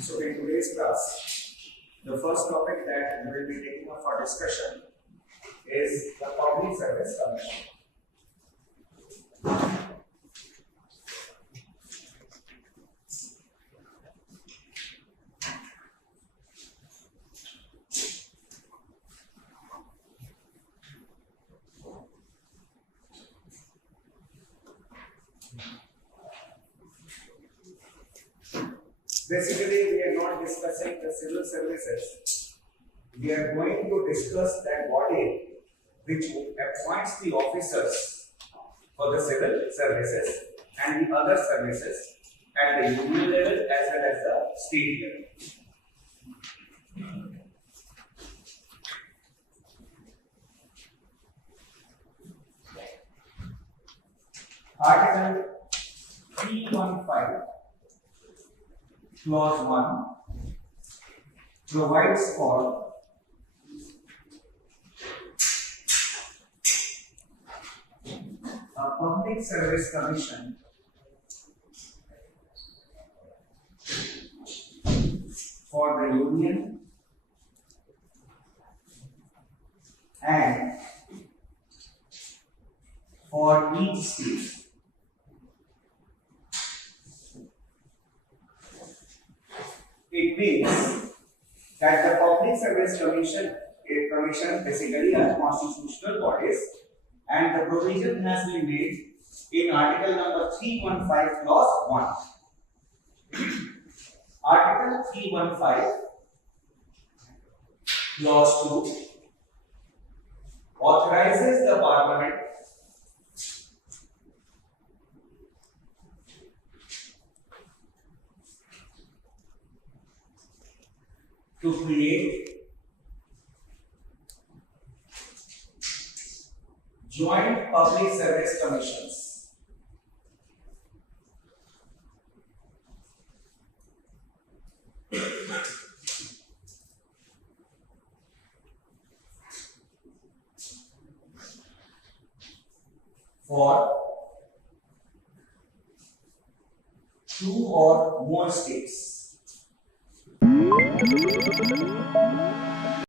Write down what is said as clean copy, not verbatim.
So in today's class, the first topic that we will be taking up for discussion is the Public Service Commission. Basically, we are not discussing the civil services. We are going to discuss that body which appoints the officers for the civil services and the other services at the union level as well as the state level. Article 315 Clause 1 provides for a public service commission for the union and for each state. It means that the Public Service Commission basically are constitutional bodies, and the provision has been made in Article number 315 Clause 1. Article 315 Clause 2 authorizes the Parliament to create joint public service commissions for 2 or more states.